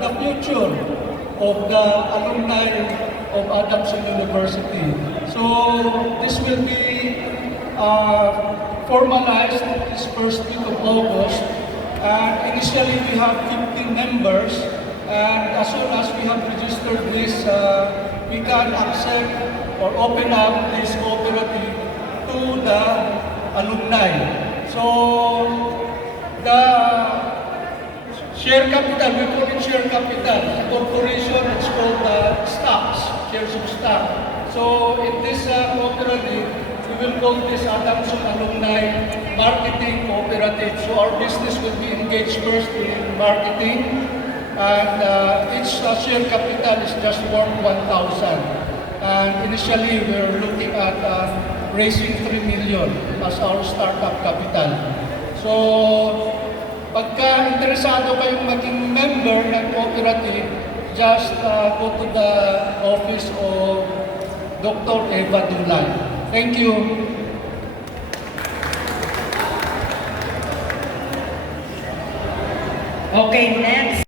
the future of the alumni of Adamson University. So this will be formalized this first week of August. Initially we have 15 members, and as soon as we have registered this, we can accept or open up this cooperative to the alumni. So the share capital, we call it share capital. The corporation, it's called stocks, shares of stock. So in this cooperative, we will call this Adamson Alumni Marketing Cooperative. So our business will be engaged first in marketing, and each share capital is just worth 1,000. And initially, we're looking at raising 3 million as our startup capital. So, pagka interesado kayong maging member ng cooperative, just go to the office of Dr. Eva Dulay. Thank you. Okay, next.